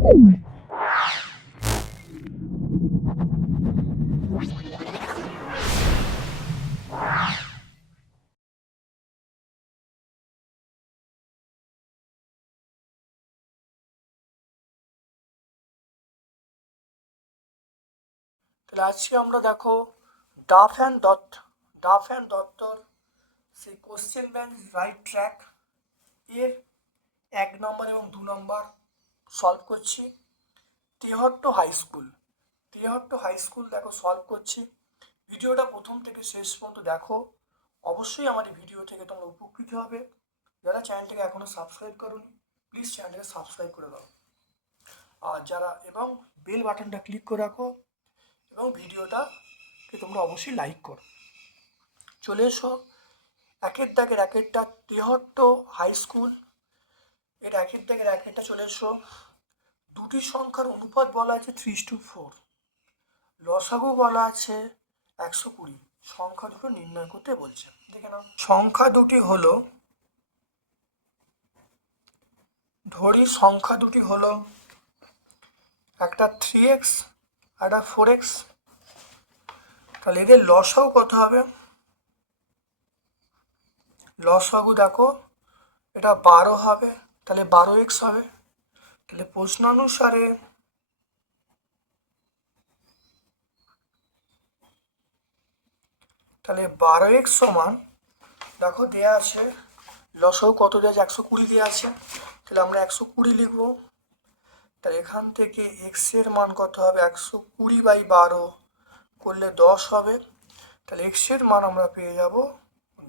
তাহলে আজকে আমরা দেখো ডাফ অ্যান্ড দত্তর সেই কোশ্চেন ব্যাংক রাইট ট্র্যাক এর 1 নম্বর এবং 2 নম্বর সলভ করছি। তেহট্ট হাই স্কুল দেখো সলভ করছি। ভিডিওটা প্রথম থেকে শেষ পর্যন্ত দেখো, অবশ্যই আমার এই ভিডিও থেকে তোমরা উপকৃত হবে। যারা চ্যানেলটাকে এখনো সাবস্ক্রাইব করোনি প্লিজ চ্যানেলটাকে সাবস্ক্রাইব করে দাও, আর যারা এবং বেল বাটনটা ক্লিক করে রাখো এবং ভিডিওটাকে তোমরা অবশ্যই লাইক করো। চলে এসো একের দাগের একেরটা তেহট্ট হাই স্কুল এর একের দাগের একেরটা চলে এসো। দুটি সংখ্যার অনুপাত বলা আছে 3:4, লসাগু বলা আছে 120। সংখ্যা দুটো নির্ণয় করতে বলছে। দেখে নাও, সংখ্যা দুটি হলো, ধরি সংখ্যা দুটি হলো একটা 3x আর একটা 4x। তাহলে এদের লসাগু কত হবে? লসাগু দেখো এটা 12 হবে, তাহলে 12x হবে। তাহলে প্রশ্নানুসারে তাহলে 12x সমান, দেখো দেওয়া আছে লসাগু কত দেওয়া আছে, 120 দেওয়া আছে। তাহলে আমরা 120 লিখবো। তাহলে এখান থেকে এক্স এর মান কত হবে? 120/12 করলে 10 হবে। তাহলে এক্স এর মান আমরা পেয়ে যাব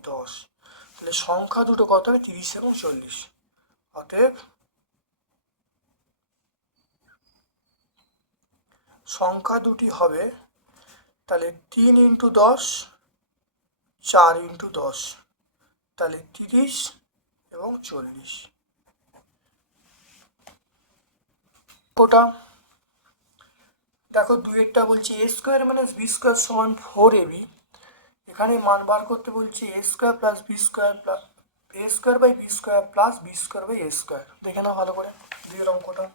10। তাহলে সংখ্যা দুটো কত হবে? 30 এবং 40। অতএব সংখ্যা দুটি হবে তাহলে 3 × 10, 4 × 10, তাহলে 30 এবং 40। ওটা দেখো দুইয়েরটা বলছি a² - b² সমান 4ab। এখানে মান বার করতে বলছি a² + b² plus a²/b² plus b²/a²। দেখে নাও ভালো করে দুইয়ের অঙ্কটা।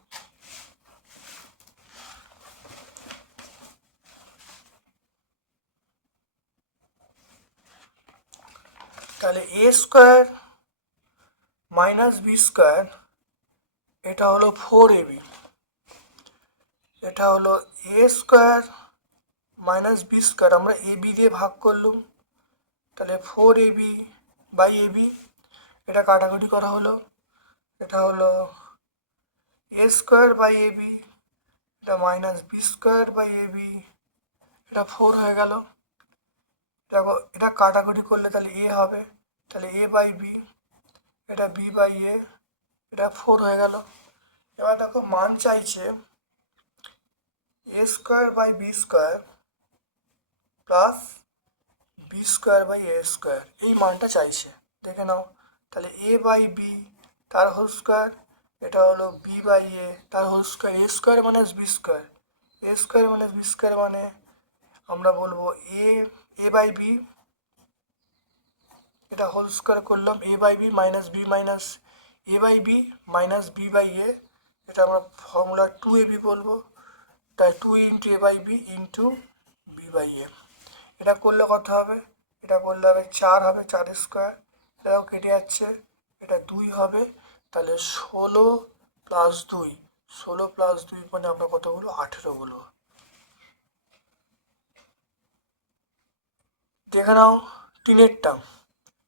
তাহলে a² - b², এটা হলো 4ab, এটা হলো a² - b², আমরা ab দিয়ে ভাগ করলাম, তাহলে 4ab/ab। এটা কাটাকুটি করা হলো, এটা হলো a²/ab, এটা -b²/ab, এটা 4 হয়ে গেল। দেখো এটা কাটাকুটি করলে তাহলে a হবে, তাহলে a/b, এটা b/a, এটা 4 হয়ে গেল। এবার দেখো মান চাইছে a²/b² প্লাস b²/a², এই মানটা চাইছে। দেখে নাও, তাহলে a/b তার হোল স্কোয়ার, এটা হলো b/a তার whole square, a² - b², a² - b² মানে আমরা বলবো a/b, এটা হোল স্কোয়ার করলাম, a/b - b a/b - b/a, এটা আমরা ফর্মুলা 2ab বলবো। তাই 2 × a/b × b/a। এটা করলে কত হবে? এটা করলে হবে 4 হবে, 4² এটাও কেটে যাচ্ছে, এটা 2 হবে। তাহলে 16 + 2, 16 + 2 মানে আমরা কত বলবো? 18 বলবো। দেখে নাও তিনেরটা,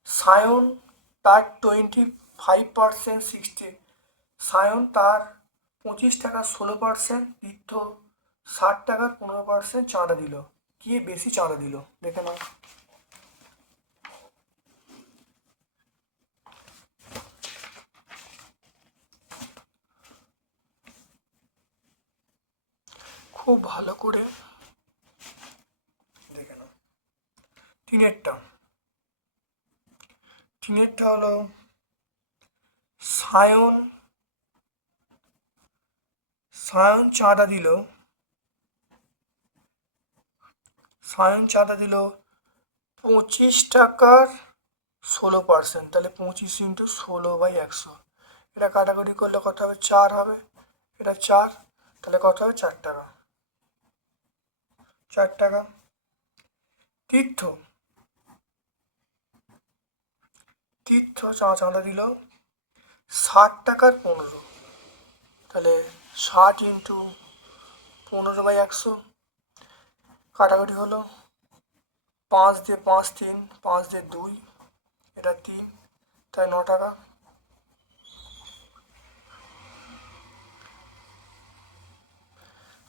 সায়ন তার 25 টাকার 16%, তীর্থ 60 টাকার 15% চাঁদা দিল। কে বেশি চাঁদা দিল? দেখে নাও। খুব ভালো করে দেখে নাও। তিনেরটা হলো সায়ন চাঁদা দিল 25 টাকার 16%, তাহলে 25 × 16/100। এটা কাটাকুটি করলে কত হবে? 4 হবে। এটা 4, তাহলে কত হবে? 4 টাকা। 4 টাকা। তীর্থ তীর্থ চাঁদা দিল 60 টাকার 15, তাহলে 60 ইন্টু 15/100, কাটাকাটি হলো 5 দিয়ে 5 3, 5 দিয়ে 2, এটা 3, তাই 9 টাকা।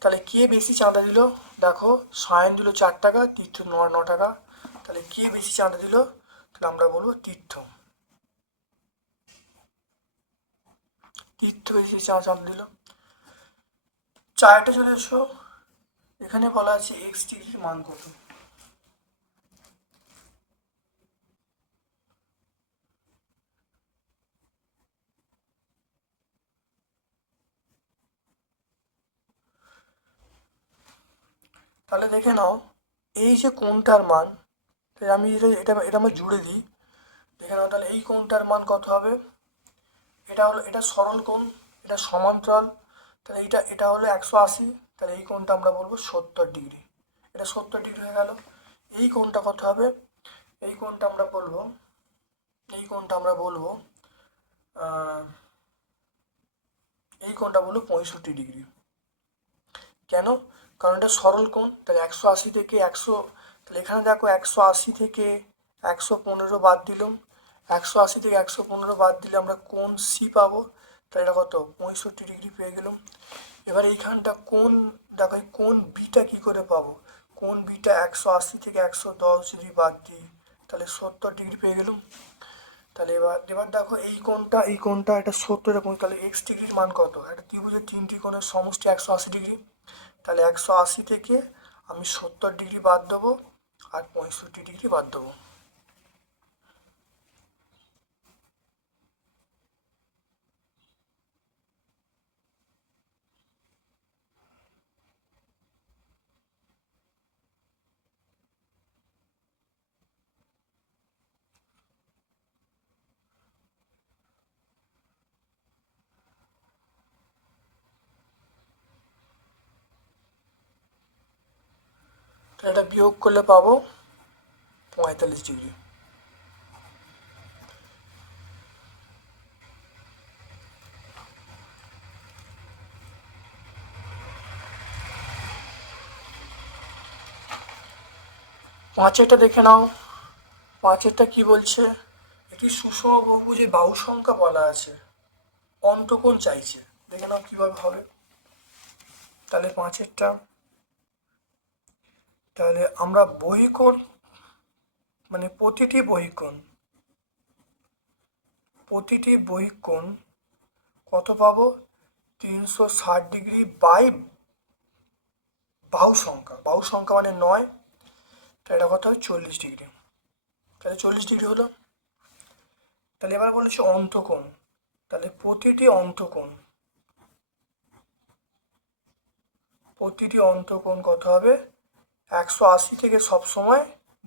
তাহলে কে বেশি চাঁদা দিল? দেখো, সায়ন দিল 4 টাকা, তীর্থ 9 টাকা। তাহলে কে বেশি চাঁদা দিল? তাহলে আমরা বলবো তীর্থ। তীর্থ বেশি চাঁদা দিল। চারটে চলে এসো। এখানে বলা আছে এক্স ডিগ্রির মান কত। তাহলে দেখে নাও, এই যে কোণটার মান, তাই আমি এটা এটা এটা আমরা জুড়ে দিই। দেখে নাও, তাহলে এই কোণটার মান কত হবে? এটা হলো, এটা সরল কোণ, এটা সমান্তরাল, তাহলে এটা হলো 180, তাহলে এই কোণটা আমরা বলবো 70 ডিগ্রি। এটা 70 ডিগ্রি হয়ে গেল। এই কোণটা কত হবে? এই কোণটা আমরা বলবো, এই কোণটা আমরা বলবো এই কোণটা বলবো 65 ডিগ্রি। কেন? কারণ এটা সরল কোণ, তাহলে 180 থেকে 100, তাহলে এখানে দেখো 180 থেকে 115 বাদ দিলাম। 180 থেকে 115 বাদ দিলে আমরা কোণ সি পাবো, তাহলে এটা কত? 65 ডিগ্রি পেয়ে গেলাম। এবার এইখানটা কোণ, দেখো এই কোণ বিটা কী করে পাবো? কোণ বিটা 180 থেকে 110 যদি বাদ দিই, তাহলে 70 ডিগ্রি পেয়ে গেলাম। তাহলে এবার দেখো, এই কোণটা এটা 70, তাহলে এক্স ডিগ্রির মান কত? একটা ত্রিভুজের 3টি কোণের সমষ্টি 180 ডিগ্রি, তাহলে 180 থেকে আমি 70 ডিগ্রি বাদ দেবো আর 65 ডিগ্রি বাদ দেবো। তাহলে এটা বিয়োগ করলে পাবো 45 ডিগ্রি। পাঁচেরটা দেখে নাও। পাঁচেরটা কি বলছে? একটি সুষম বহুভুজে বাহু সংখ্যা বলা আছে, অন্তকোণ চাইছে। দেখে নাও কিভাবে হবে। তাহলে পাঁচেরটা, তাহলে আমরা বহিকোণ, মানে প্রতিটি বহিকোণ কত পাবো? 360 ডিগ্রি বাই বাহু সংখ্যা মানে 9, তাহলে এটা কত হবে? 40 ডিগ্রি। তাহলে 40 ডিগ্রি হলো। তাহলে এবার বলেছে অন্তকোণ, তাহলে প্রতিটি অন্তকোণ কত হবে? 180 থেকে সবসময়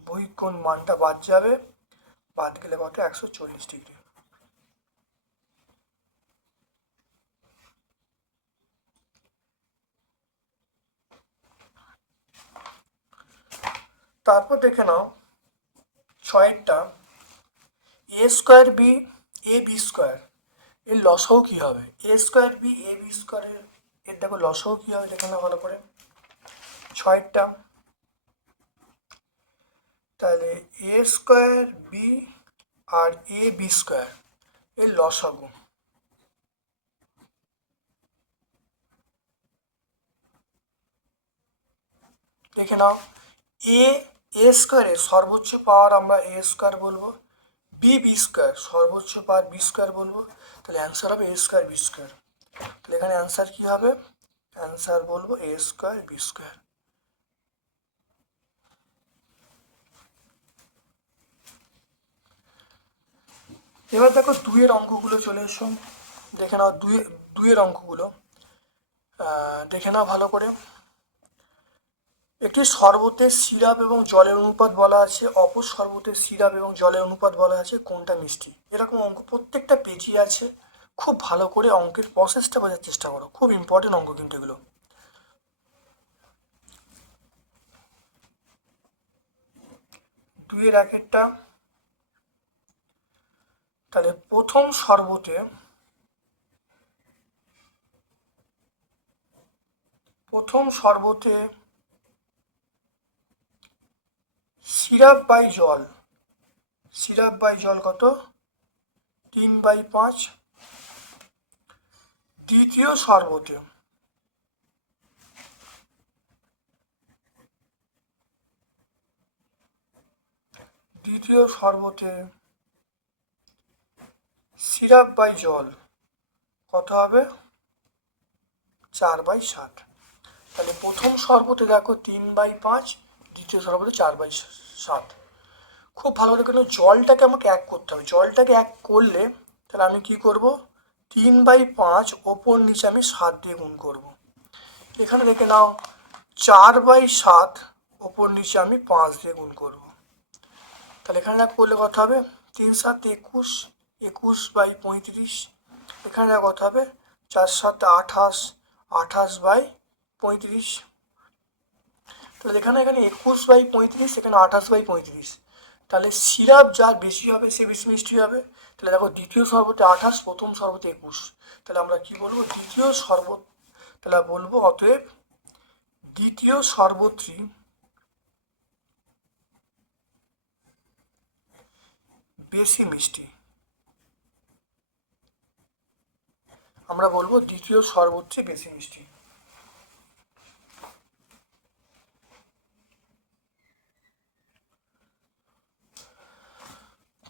বহিকোণ মানটা বাদ যাবে, বাদ গেলে কত? 140 ডিগ্রি। তারপর দেখে নাও 6এরটা, এ square B A B square এর লসাও কী হবে? এ স্কোয়ার বি এ বি স্কোয়ারের এর দেখো লসাও কী হবে, দেখে নাও ভালো করে। 6এরটা, তাহলে এ square B R A B square এর লসাগু। দেখে নাও, এ স্কোয়ারের সর্বোচ্চ পাওয়ার আমরা এ স্কোয়ার বলবো, বি স্কোয়ার সর্বোচ্চ পাওয়ার বি স্কোয়ার বলবো, তাহলে অ্যান্সার হবে এ স্কোয়ার বি স্কোয়ার। তাহলে এখানে অ্যান্সার কী হবে? অ্যান্সার বলবো এ স্কোয়ার বি স্কোয়ার। এবার দেখো 2-এর অঙ্কগুলো চলে এসো। দেখে নাও 2-এর অঙ্কগুলো দেখে নাও ভালো করে। একটি শরবতের সিরাপ এবং জলের অনুপাত বলা আছে, অপর শরবতের সিরাপ এবং জলের অনুপাত বলা আছে, কোনটা মিষ্টি। এরকম অঙ্ক প্রত্যেকটা পেজই আছে, খুব ভালো করে অঙ্কের প্রসেসটা বোঝার চেষ্টা করো, খুব ইম্পর্টেন্ট অঙ্ক কিন্তু এগুলো। দুইয়ের একেরটা, তাহলে প্রথম শর্বতে সিরাপ বাই জল কত? 3/5। দ্বিতীয় শর্বতে সিরাপ বাই জল কত হবে? 4/7। তাহলে প্রথম শর্বতে দেখো 3/5, দ্বিতীয় শর্বতে 4/7। খুব ভালো করে কেন, জলটাকে আমাকে এক করতে হবে। জলটাকে এক করলে তাহলে আমি কি করব? 3/5 ওপর নিচে আমি 7 দিয়ে গুণ করব। এখানে দেখে নাও 4/7 ওপর নিচে আমি 5 দিয়ে গুণ করব। তাহলে এখানে দেখো করলে কত হবে? 3×7 = 21, 21/35। এখানে দেখো কত হবে? 4×7 = 28, 28/35। তাহলে এখানে 21/35, এখানে 28/35। তাহলে সিরাপ যার বেশি হবে সে বেশি মিষ্টি হবে। তাহলে দেখো দ্বিতীয় শরবতে 28, প্রথম শরবতে 21। তাহলে আমরা কি বলবো? দ্বিতীয় শরবত, তাহলে বলবো অতএব দ্বিতীয় শরবতটি বেশি মিষ্টি। আমরা বলবো দ্বিতীয় শরবতটি বেশি মিষ্টি।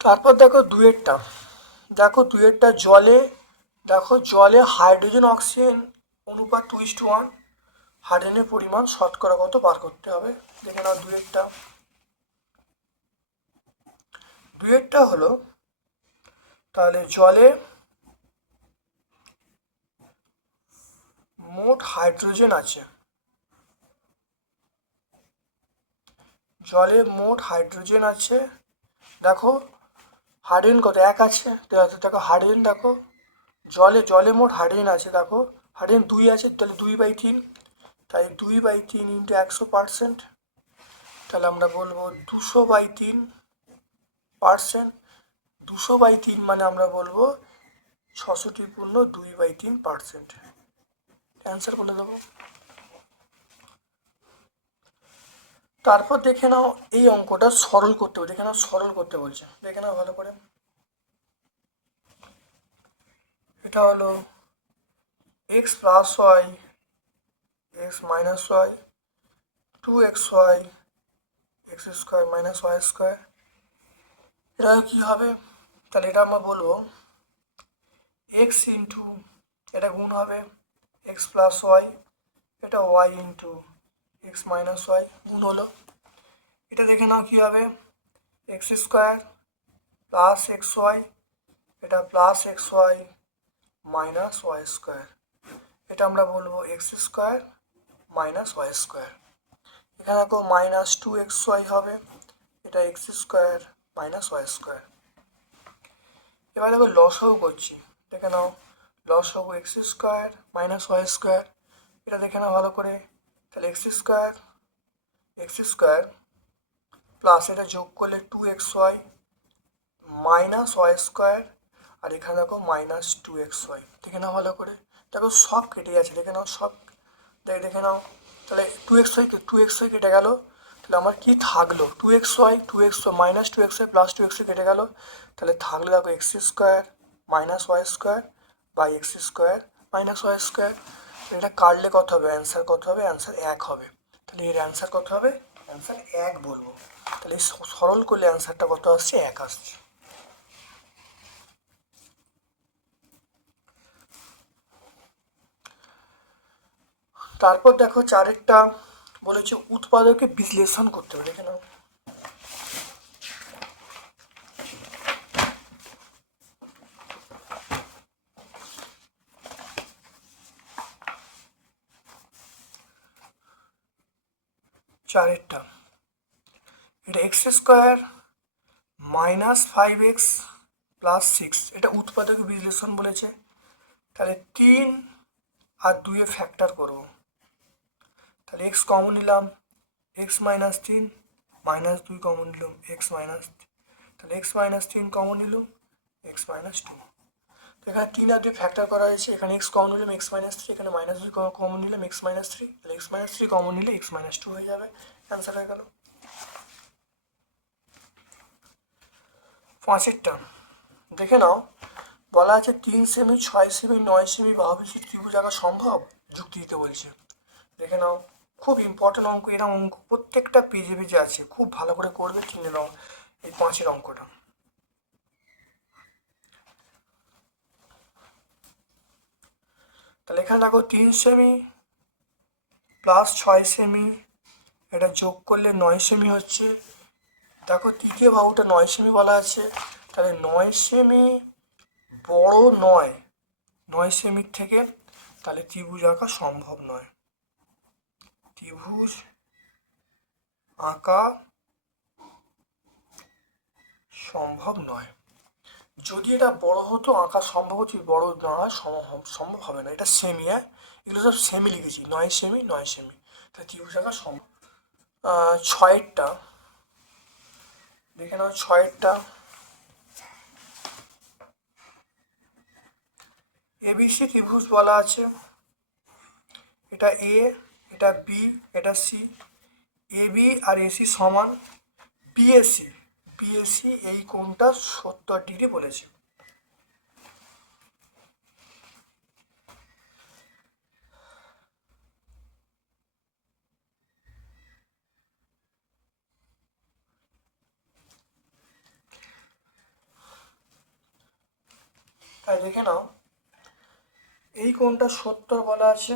তারপর দেখো দুয়েরটা জলে হাইড্রোজেন অক্সিজেন অনুপাত 2:1। হাইড্রোজেনের পরিমাণ শতকরা কত বার করতে হবে। দেখে নাও দুয়েরটা হলো, তাহলে জলে মোট হাইড্রোজেন আছে, দেখো হাইড্রোজেন কত? 1 আছে। দেখো হাইড্রোজেন, দেখো জলে মোট হাইড্রোজেন আছে, দেখো হাইড্রোজেন 2 আছে, তাহলে 2/3। তাই 2/3 × 100%। তাহলে আমরা বলবো 200/3%। 200/3 মানে আমরা বলবো 652/3%। অ্যান্সার বলে দেবো। তারপর দেখে নাও এই অঙ্কটা সরল করতে বলছে। দেখে নাও ভালো করে। এটা হলো x + y, x - y, 2xy, x² - y²। এটা কি হবে? তাহলে এটা আমরা বলবো x ইন্টু, এটা গুণ হবে x + y, এটা y ইন্টু x - y গুণ হলো। এটা দেখে নাও কি হবে? x² + xy, এটা +xy - y²। এটা আমরা বলবো x² - y²। এখানে দেখো -2xy হবে, এটা x² - y²। এবার দেখো লসাগু করছি, দেখে নাও লসাগু x² - y²। এটা দেখে নাও ভালো করে। তাহলে x² প্লাস এটা যোগ করলে 2xy - y², আর এখানে দেখো -2xy। দেখে নাও ভালো করে। দেখো সব কেটে যাচ্ছে, দেখে নাও সব। দেখে নাও তাহলে 2xy কেটে গেল। তাহলে আমার কি থাকলো? 2xy -2xy প্লাস 2xy কেটে গেল। তাহলে থাকলো দেখো x² - y² by x² - y²। এটা কাটলে কত হবে? অ্যান্সার কত হবে? অ্যান্সার 1 হবে। তাহলে এর অ্যান্সার কত হবে? অ্যান্সার 1 বলবো। তাহলে সরল করলে অ্যান্সারটা কত আসছে? 1 আসছে। তারপর দেখো চারেরটা বলেছে উৎপাদকে বিশ্লেষণ করতে হবে। দেখে নাও চারেরটা, এটা x² - 5x + 6, এটা উৎপাদক বিশ্লেষণ বলেছে। তাহলে 3 আর 2 ফ্যাক্টর করব। তাহলে এক্স কমন নিলাম, এক্স মাইনাস 3, মাইনাস 2 কমন নিলাম, এক্স মাইনাস, তাহলে এক্স মাইনাস 3 কমন নিলাম, এক্স মাইনাস 2। তো এখানে 3 আর 2 ফ্যাক্টর করা হয়েছে, এখানে এক্স কমন নিলাম এক্স মাইনাস 3, এখানে মাইনাস 2 কমন নিলাম এক্স মাইনাস 3, তাহলে এক্স মাইনাস 3 কমন নিলে এক্স মাইনাস 2 হয়ে যাবে, অ্যান্সার হয়ে গেল। 5 দেখে নাও, বলা আছে 3 সেমি 6 সেমি 9 সেমি বাহুবিশিষ্ট ত্রিভুজ আঁকা সম্ভব, যুক্তি দিতে বলছে। দেখে নাও, খুব ইম্পর্টেন্ট অঙ্ক, এরকম অঙ্ক প্রত্যেকটা পেজে পেজে আছে, খুব ভালো করে করবে। 3 এই 5 অঙ্কটা। তাহলে এখানে দেখো 3 সেমি প্লাস 6 সেমি, এটা যোগ করলে 9 সেমি হচ্ছে। দেখো তৃতীয় বাহুটা 9 সেমি বলা আছে, তাহলে 9 সেমি বড় 9 সেমির থেকে, তাহলে ত্রিভুজ আঁকা সম্ভব নয়, ত্রিভুজ আঁকা সম্ভব নয়। যদি এটা বড় হতো আঁকা সম্ভব হতো, বড় না সম্ভব হবে না, এটা সেমি। হ্যাঁ, এগুলো সব সেমি লিখেছি, 9 সেমি 9 সেমি, তাহলে ত্রিভুজ আঁকা সম্ভব। 6টা দেখে নাও, 6টা এবিসি ত্রিভুজ বলা আছে, এটা এ, এটা বি, এটা C. A B R AC সমান বিএসি, বিএসি এই কোণটা 70 ডিগ্রি বলেছে। তাই দেখে নাও, এই কোণটা 70 বলা আছে,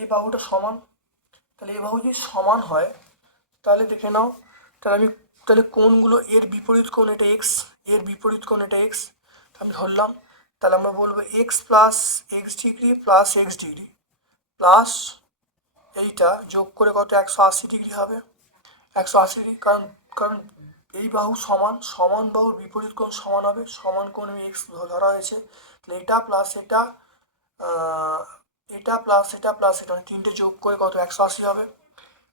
এই বাহুটা সমান, তাহলে এই বাহু যদি সমান হয়, তাহলে দেখে নাও, তাহলে কোণগুলো, এর বিপরীত কোণ এটা এক্স, এর বিপরীত কোণ এটা এক্স, আমি ধরলাম। তাহলে আমরা বলবো x plus x degree plus x degree plus এইটা যোগ করে কত 180 ডিগ্রি হবে, 180 ডিগ্রি। কারণ কারণ এই বাহু সমান, সমান বাহুর বিপরীত কোণ সমান হবে, সমান কোণ এক্স ধরা হয়েছে, তাহলে এটা প্লাস এটা, এটা প্লাস এটা প্লাস এটা, মানে তিনটে যোগ করে কত 180 হবে।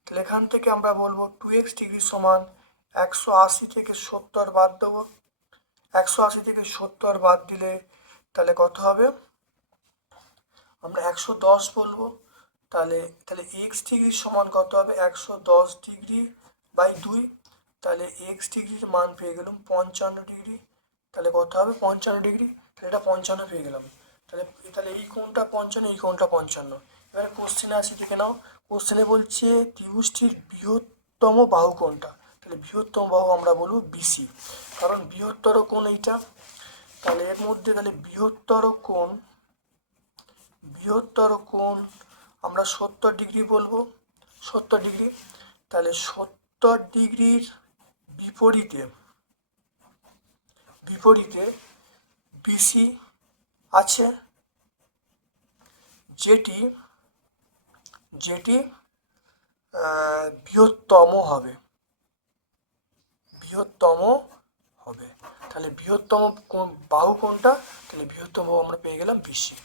তাহলে এখান থেকে আমরা বলবো 2x ডিগ্রি সমান 180 থেকে 70 বাদ দেবো, 180 থেকে 70 বাদ দিলে তাহলে কত হবে, আমরা 110 বলবো। তাহলে তাহলে এক্স ডিগ্রি সমান কত হবে, 110 ডিগ্রি বাই 2, তাহলে এক্স ডিগ্রির মান পেয়ে গেলাম 55 ডিগ্রি। তাহলে কত হবে 55 ডিগ্রি, তাহলে এটা 55 পেয়ে গেলাম। তাহলে তাহলে এই কোণটা 55, এই কোণটা 55। এবারে কোশ্চেনে আসি, দেখে নাও, কোশ্চেনে বলছে ত্রিভুজটির বৃহত্তম বাহু কোনটা, তাহলে বৃহত্তম বাহু আমরা বলবো বিসি, কারণ বৃহত্তর কোণ এইটা। তাহলে এর মধ্যে তাহলে বৃহত্তর কোণ আমরা 70 ডিগ্রি বলবো, 70 ডিগ্রি। তাহলে 70 ডিগ্রির বিপরীতে বিসি আছে, যেটি বৃহত্তম হবে, তাহলে বৃহত্তম বাহু কোনটা, তাহলে বৃহত্তম বাহু আমরা পেয়ে গেলাম বিসি।